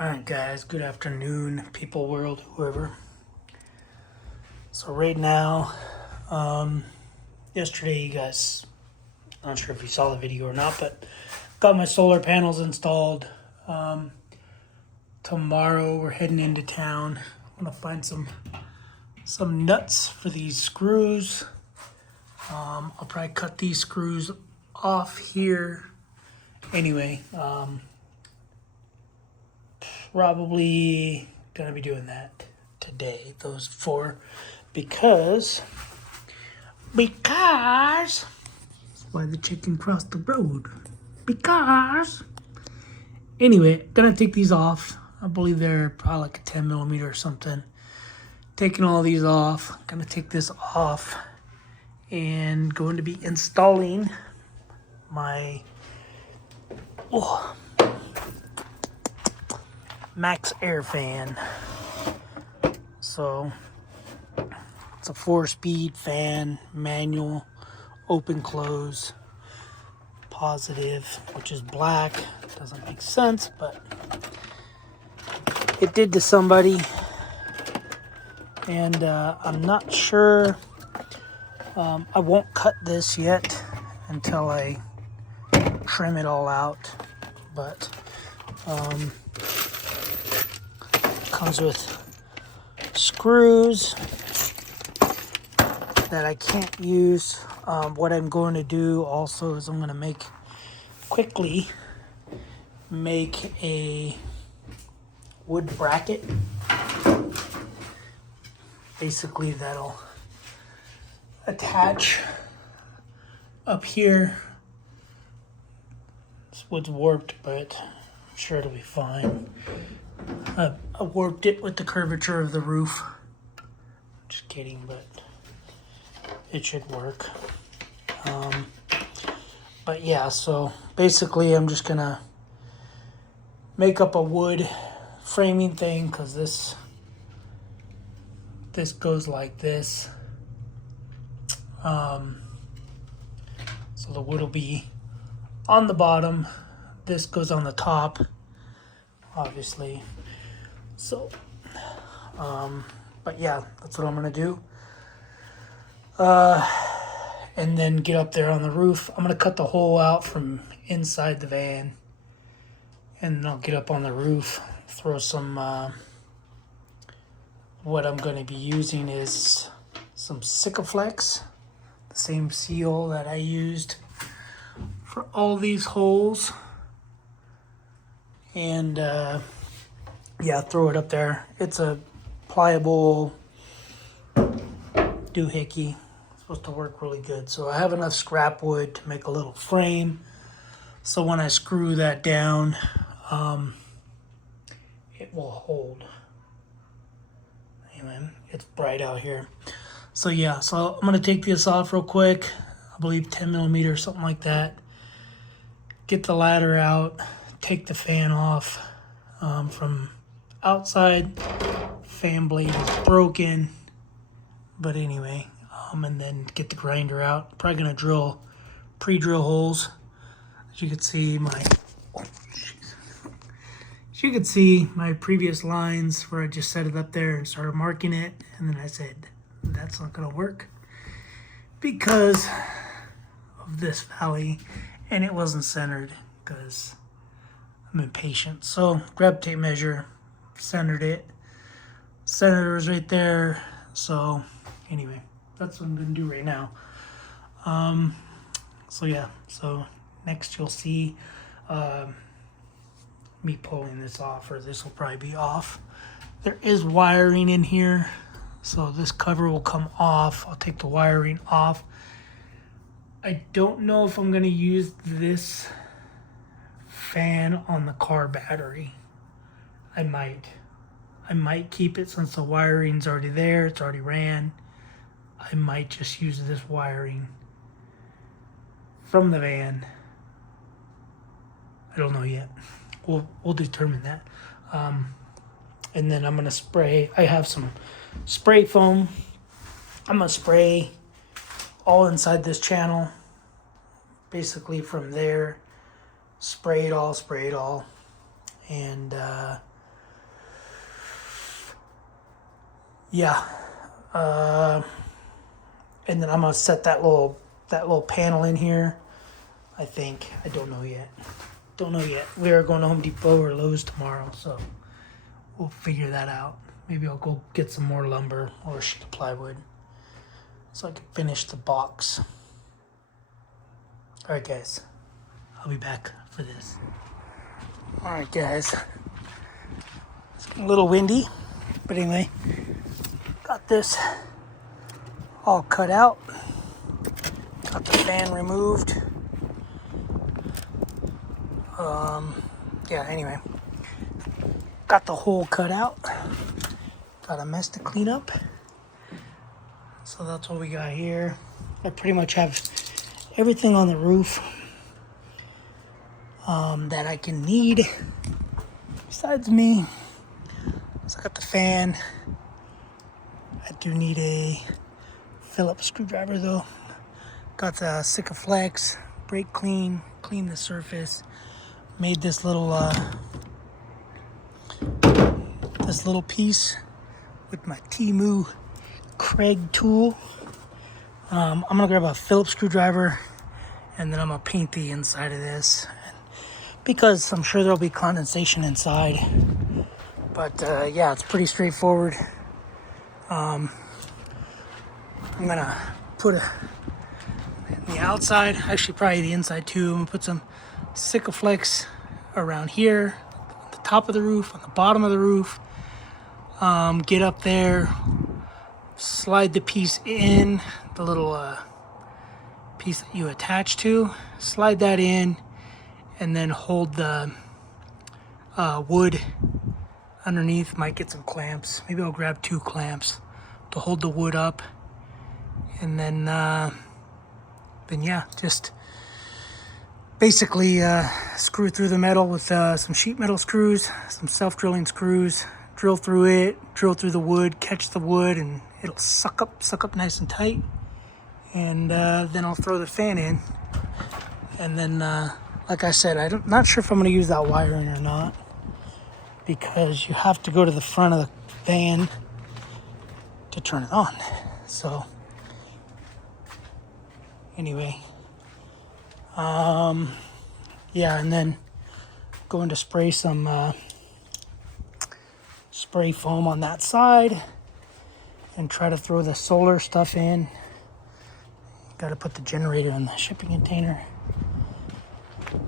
Alright guys, good afternoon, people world, whoever. So right now, yesterday you guys, not sure if you saw the video or not, but got my solar panels installed. Tomorrow we're heading into town. I'm gonna find some nuts for these screws. I'll probably cut these screws off here. Anyway, probably gonna be doing that today, those four, because that's why the chicken crossed the road. Because anyway, gonna take these off. I believe they're probably like a 10 millimeter or something. Taking all these off, gonna take this off and going to be installing my Maxx air fan. So it's a 4-speed fan, manual, open close, positive, which is black. Doesn't make sense, but it did to somebody. And I'm not sure. I won't cut this yet until I trim it all out, but comes with screws that I can't use. What I'm going to do also is I'm going to quickly make a wood bracket. Basically that'll attach up here. This wood's warped, but I'm sure it'll be fine. I warped it with the curvature of the roof. Just kidding, but it should work. But yeah, so basically I'm just gonna make up a wood framing thing, because this goes like this. So the wood will be on the bottom. This goes on the top, obviously. So, but yeah, that's what I'm gonna do. And then get up there on the roof. I'm gonna cut the hole out from inside the van, and then I'll get up on the roof, throw some, what I'm gonna be using is some Sikaflex, the same seal that I used for all these holes. And yeah, throw it up there. It's a pliable doohickey. It's supposed to work really good. So I have enough scrap wood to make a little frame. So when I screw that down, it will hold. Anyway, it's bright out here. So yeah, so I'm gonna take this off real quick. I believe 10 millimeter, something like that. Get the ladder out, take the fan off from outside. Fan blade is broken, but anyway, and then get the grinder out. Probably gonna pre-drill holes. As you can see, you could see my previous lines where I just set it up there and started marking it, and then I said that's not gonna work because of this valley, and it wasn't centered because I'm impatient. So grab tape measure, centered it. Center was right there. So anyway, that's what I'm gonna do right now. So yeah, so next you'll see me pulling this off, or this will probably be off. There is wiring in here, so this cover will come off. I'll take the wiring off. I don't know if I'm gonna use this fan on the car battery. I might keep it since the wiring's already there, it's already ran. I might just use this wiring from the van. I don't know yet. We'll determine that. And then I'm gonna spray. I have some spray foam. I'm gonna spray all inside this channel. Basically from there, spray it all. And yeah. And then I'm gonna set that little panel in here. I think. I don't know yet. Don't know yet. We are going to Home Depot or Lowe's tomorrow, so we'll figure that out. Maybe I'll go get some more lumber or a sheet of plywood so I can finish the box. All right, guys. I'll be back for this. All right, guys. It's a little windy, but anyway, got this all cut out. Got the fan removed. Yeah, anyway. Got the hole cut out. Got a mess to clean up. So that's what we got here. I pretty much have everything on the roof that I can need besides me. So I got the fan. I do need a Phillips screwdriver though. Got the Sikaflex, brake clean, clean the surface. Made this little piece with my T1N Craig tool. I'm gonna grab a Phillips screwdriver and then I'm gonna paint the inside of this because I'm sure there'll be condensation inside. But yeah, it's pretty straightforward. I'm gonna put the outside, actually probably the inside too. I'm gonna put some Sikaflex around here, on the top of the roof, on the bottom of the roof. Get up there, slide the piece in, the little piece that you attach to, slide that in, and then hold the wood underneath. Might get some clamps. Maybe I'll grab 2 clamps to hold the wood up, and then yeah, just basically screw through the metal with some sheet metal screws, some self-drilling screws, drill through it, drill through the wood, catch the wood, and it'll suck up nice and tight. And then I'll throw the fan in. And then, like I said, I'm not sure if I'm gonna use that wiring or not, because you have to go to the front of the van to turn it on. So anyway, yeah, and then going to spray some spray foam on that side and try to throw the solar stuff in. Got to put the generator in the shipping container.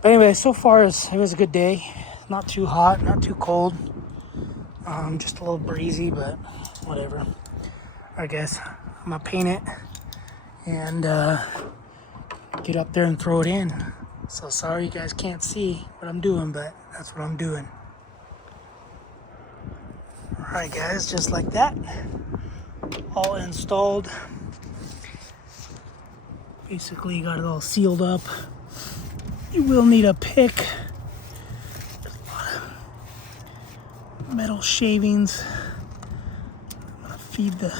But anyway, so far it was a good day. Not too hot, not too cold. Just a little breezy, but whatever. All right, guys, I'm gonna paint it and get up there and throw it in. So sorry you guys can't see what I'm doing, but that's what I'm doing. Alright guys, just like that. All installed. Basically got it all sealed up. You will need a pick. There's a lot of metal shavings I'm gonna feed the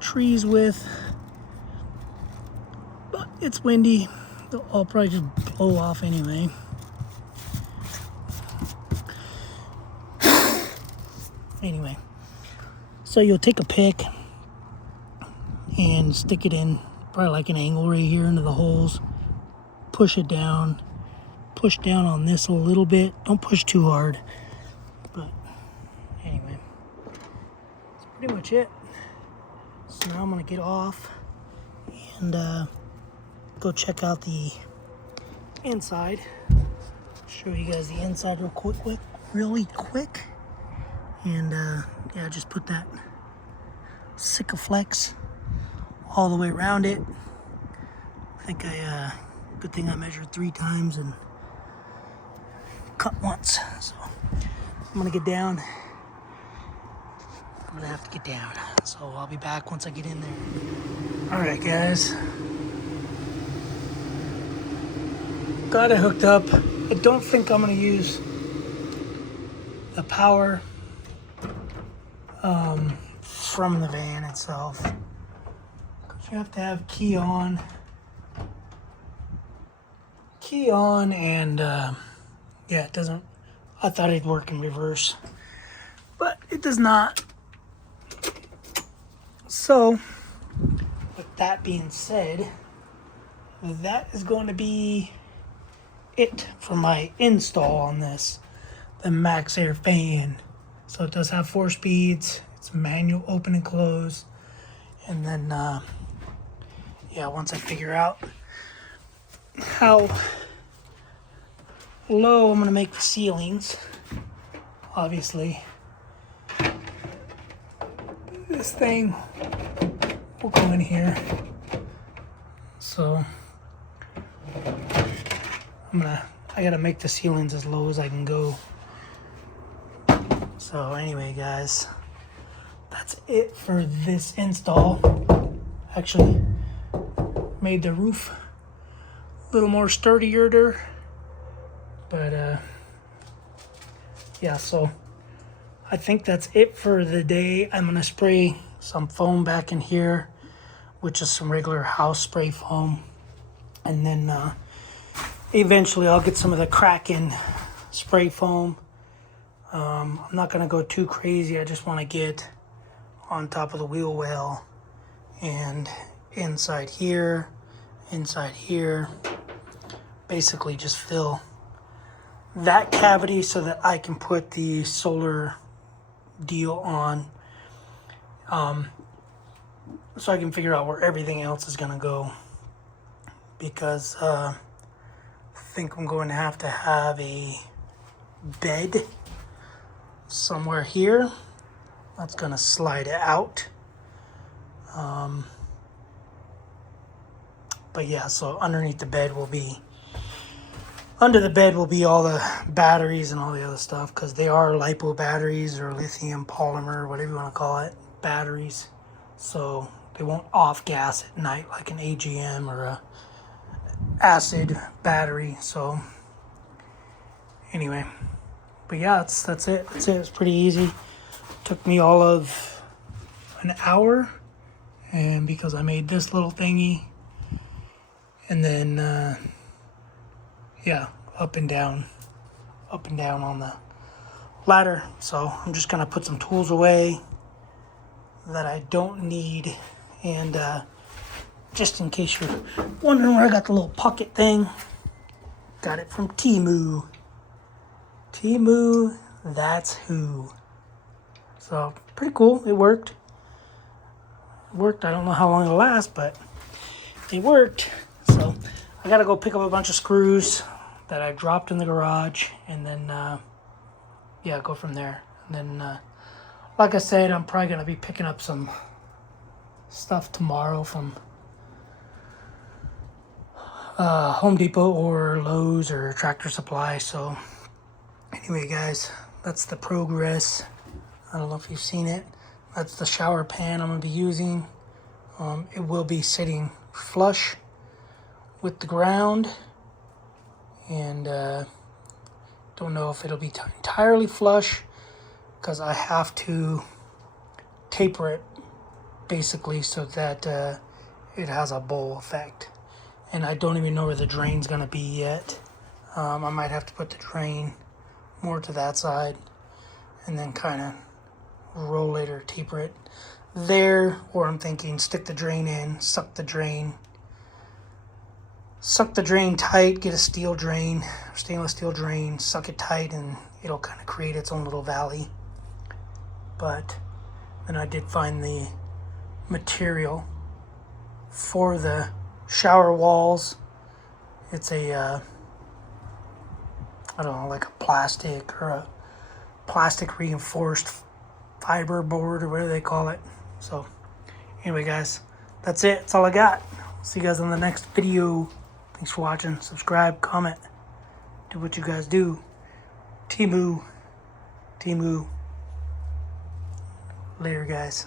trees with. But it's windy. They'll all probably just blow off anyway. Anyway, so you'll take a pick and stick it in probably like an angle right here into the holes. Push it down. Push down on this a little bit. Don't push too hard. But anyway, that's pretty much it. So now I'm gonna get off and go check out the inside. Show you guys the inside really quick. And yeah, just put that Sikaflex all the way around it. I think good thing I measured 3 times and cut once. So I'm gonna get down. I'm gonna have to get down. So I'll be back once I get in there. All right, guys. Got it hooked up. I don't think I'm gonna use the power from the van itself, because you have to have key on, and yeah, it doesn't. I thought it'd work in reverse, but it does not. So, with that being said, that is going to be it for my install on this, the Maxx Air fan. So it does have 4 speeds. It's manual open and close. And then, yeah, once I figure out how low I'm going to make the ceilings, obviously, this thing will go in here. So I gotta make the ceilings as low as I can go. So anyway, guys, that's it for this install. Actually made the roof a little more sturdier, but yeah, so I think that's it for the day. I'm gonna spray some foam back in here, which is some regular house spray foam, and then eventually I'll get some of the Kraken spray foam. I'm not gonna go too crazy. I just want to get on top of the wheel well and inside here, basically just fill that cavity so that I can put the solar deal on, so I can figure out where everything else is gonna go, because I think I'm going to have a bed somewhere here that's gonna slide it out. But yeah, so underneath the bed will be, under the bed will be all the batteries and all the other stuff, because they are lipo batteries or lithium polymer, whatever you want to call it, batteries. So they won't off gas at night like an AGM or a acid battery. So anyway, but yeah, that's it. It's pretty easy. Took me all of an hour, and because I made this little thingy, and then yeah, up and down on the ladder. So I'm just gonna put some tools away that I don't need, and just in case you're wondering where I got the little pocket thing, got it from Temu. Temu, that's who. So pretty cool. It worked. I don't know how long it'll last, but it worked. So I gotta go pick up a bunch of screws that I dropped in the garage, and then yeah, go from there. And then like I said, I'm probably gonna be picking up some stuff tomorrow from Home Depot or Lowe's or Tractor Supply. So anyway, guys, that's the progress. I don't know if you've seen it. That's the shower pan I'm gonna be using. It will be sitting flush with the ground, and don't know if it'll be entirely flush, because I have to taper it basically so that it has a bowl effect. And I don't even know where the drain's gonna be yet. I might have to put the drain more to that side, and then kind of roll it or taper it there, or I'm thinking stick the drain in, suck the drain tight, get a stainless steel drain, suck it tight, and it'll kind of create its own little valley. But then I did find the material for the shower walls. It's a I don't know, like a plastic or a plastic reinforced fiber board or whatever they call it. So anyway, guys, that's it. That's all I got. See you guys on the next video. Thanks for watching. Subscribe, comment, do what you guys do. Temu. Later, guys.